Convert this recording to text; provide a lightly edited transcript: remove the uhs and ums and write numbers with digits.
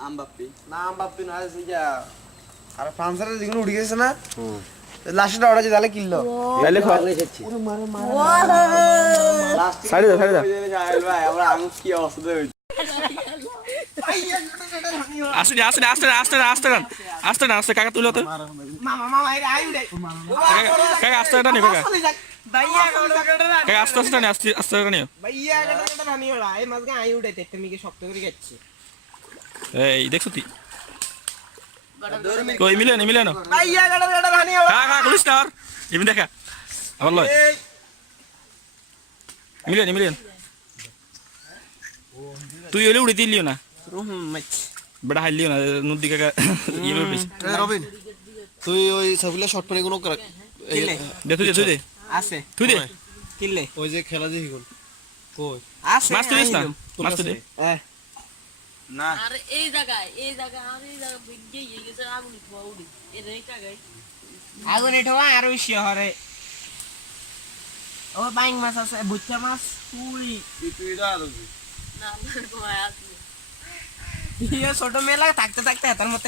আমবাপ্পি না আমবাপ্পি না সিজা আর ফ্রান্সের দিকে উড়ে গেছে না লাস্টটা ওটা যে তাহলে কিনলো তাহলে ওরে মারে মারে সাইডে দাও সাইডে দাও জাহেল ভাই আমরা আঙ্গুস কি অবস্থা হয়েছে আস্তে আস্তে আস্তে আস্তে আস্তে আস্তে আস্তে কাকা তুলো তো মামা মামা এর আইউ রে কাকা আস্তে এটা নিবে কাকা ভাইয়া গড়গড় না কাকা আস্তে আস্তে আস্তে আস্তে নিও ভাইয়া গড়গড় না নিও এই মাঝে আইউ উঠাইতে তুমি কি শক্ত করে গেছি এই দেখছো তুই কই মিলে না ভাইয়া গড়গড় না নিও কাকা পুলিশ না এমনি দেখা আবার লয় মিলে তুই এলে উড়ে দিলিও না বড় হাইলিও না নদী কাকা ইয়ে উঠিস রবিন তুই ওই সবগুলা শর্ট পানি কোনো দেখো দে আছে তুই দে কিনলে ওই যে খেলা দেখি কোন কই আছে মাছ তুলিস না মাছ তুই দে না আর এই জায়গায় আর এই জায়গা বিজ্ঞে গেছে আগুন ছোয়া উড়ি এই জায়গায় আগুন এঠোয়া আর ওই শহরে ও বাইং মাছ আছে বুচ্চা মাছ পুরি তুই দাও দিবি না তোমায় আসবে ছোট মেলা থাকতে থাকতে হাতের মতো